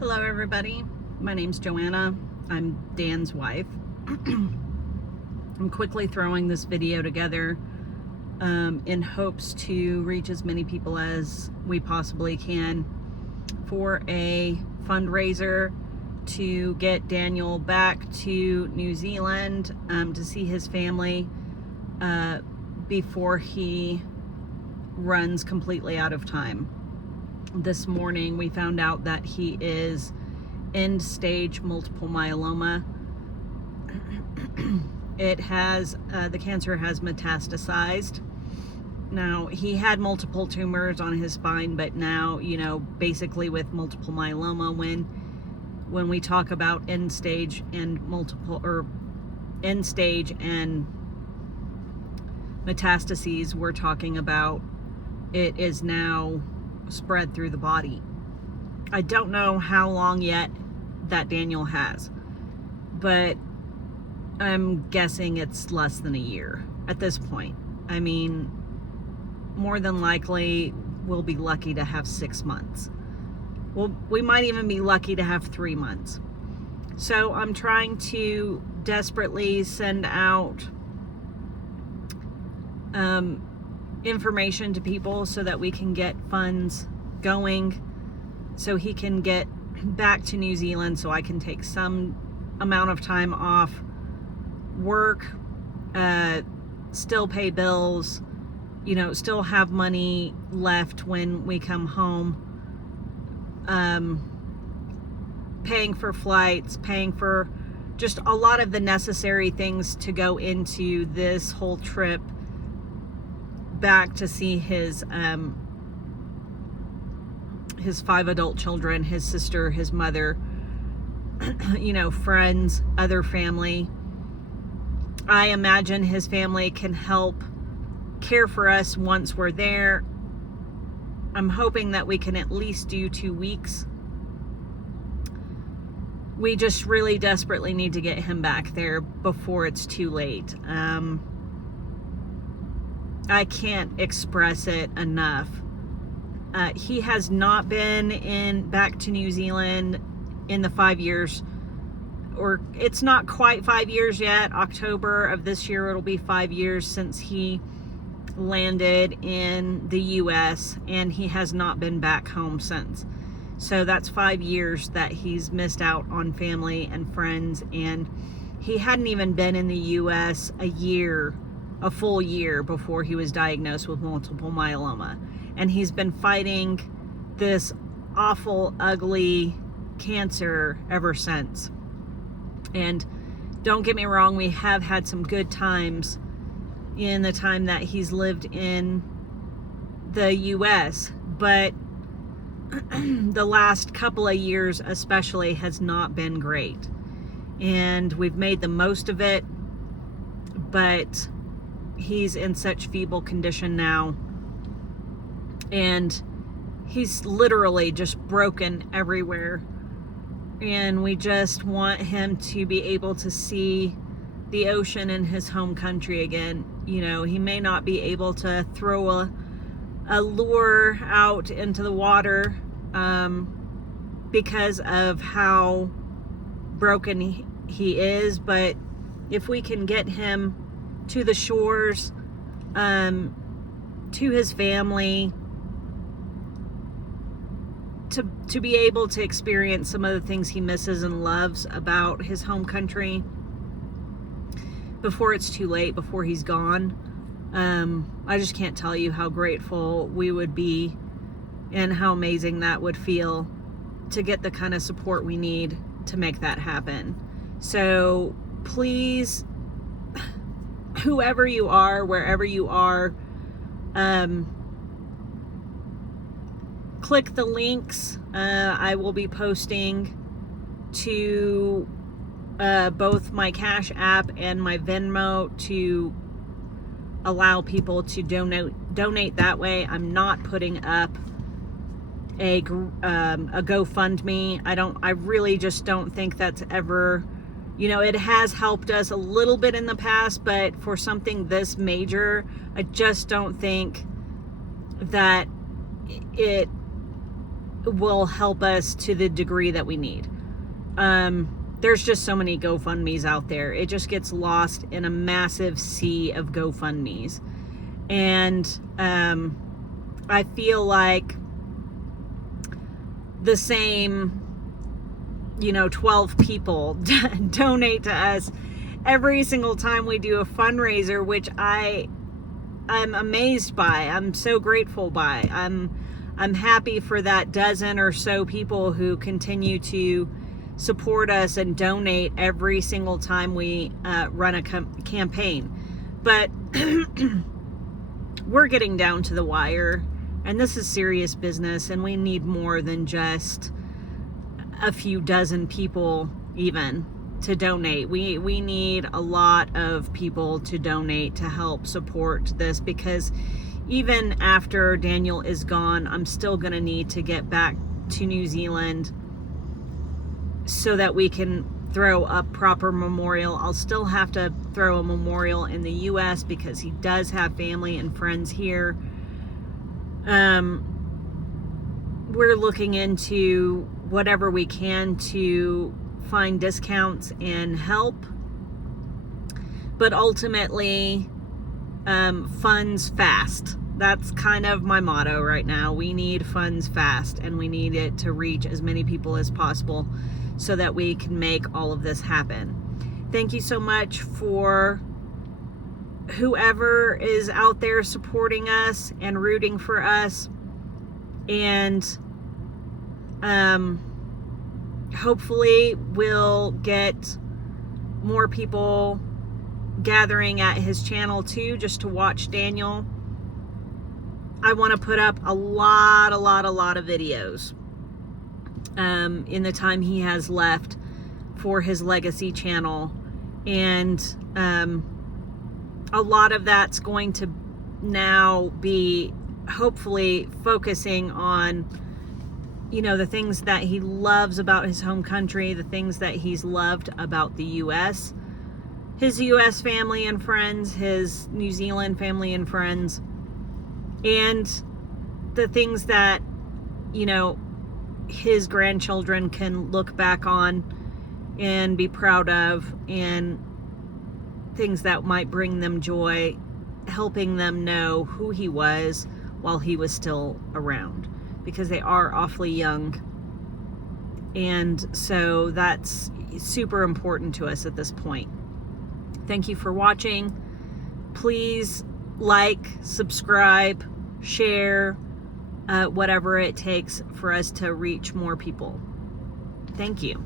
Hello everybody, my name's Joanna. I'm Dan's wife. I'm quickly throwing this video together in hopes to reach as many people as we possibly can for a fundraiser to get Daniel back to New Zealand to see his family before he runs completely out of time. This morning we found out that he is end stage multiple myeloma. The cancer has metastasized. Now, he had multiple tumors on his spine, but now, basically with multiple myeloma, when we talk about end stage and metastases, we're talking about it is now spread through the body. I don't know how long yet that Daniel has, but I'm guessing it's less than a year at this point. I mean, more than likely we'll be lucky to have 6 months. Well, we might even be lucky to have 3 months. So I'm trying to desperately send out information to people so that we can get funds going so he can get back to New Zealand, so I can take some amount of time off work, still pay bills, still have money left when we come home, paying for flights, paying for just a lot of the necessary things to go into this whole trip back to see his 5 adult children, his sister, his mother, friends, other family. I imagine his family can help care for us once we're there. I'm hoping that we can at least do 2 weeks. We just really desperately need to get him back there before it's too late. I can't express it enough. He has not been back to New Zealand in the 5 years, or it's not quite 5 years yet. October of this year, it'll be 5 years since he landed in the US, and he has not been back home since. So that's 5 years that he's missed out on family and friends, and he hadn't even been in the US a full year before he was diagnosed with multiple myeloma. And he's been fighting this awful, ugly cancer ever since. And don't get me wrong, we have had some good times in the time that he's lived in the US, but the last couple of years especially has not been great. And we've made the most of it, but he's in such feeble condition now, and he's literally just broken everywhere, and we just want him to be able to see the ocean in his home country again. He may not be able to throw a lure out into the water because of how broken he is, but if we can get him to the shores, to his family, to be able to experience some of the things he misses and loves about his home country before it's too late, before he's gone. I just can't tell you how grateful we would be and how amazing that would feel to get the kind of support we need to make that happen. So please, whoever you are, wherever you are, click the links. I will be posting to both my Cash App and my Venmo to allow people to donate that way. I'm not putting up a GoFundMe. I really just don't think that's ever, it has helped us a little bit in the past, but for something this major, I just don't think that it will help us to the degree that we need. There's just so many GoFundMes out there. It just gets lost in a massive sea of GoFundMes. And I feel like the same, 12 people donate to us every single time we do a fundraiser, which I'm amazed by. I'm so grateful by. I'm happy for that dozen or so people who continue to support us and donate every single time we run a campaign. But we're getting down to the wire, and this is serious business, and we need more than just a few dozen people even to donate. We need a lot of people to donate to help support this, because even after Daniel is gone, I'm still going to need to get back to New Zealand so that we can throw a proper memorial. I'll still have to throw a memorial in the US because he does have family and friends here. We're looking into whatever we can to find discounts and help, but ultimately funds fast. That's kind of my motto right now. We need funds fast, and we need it to reach as many people as possible so that we can make all of this happen. Thank you so much for whoever is out there supporting us and rooting for us, and hopefully we'll get more people gathering at his channel too, just to watch Daniel. I want to put up a lot of videos in the time he has left for his legacy channel, and a lot of that's going to now be hopefully focusing on the things that he loves about his home country, the things that he's loved about the US, his US family and friends, his New Zealand family and friends, and the things that his grandchildren can look back on and be proud of, and things that might bring them joy, helping them know who he was while he was still around, because they are awfully young. And so that's super important to us at this point. Thank you for watching. Please like, subscribe, share, whatever it takes for us to reach more people. Thank you.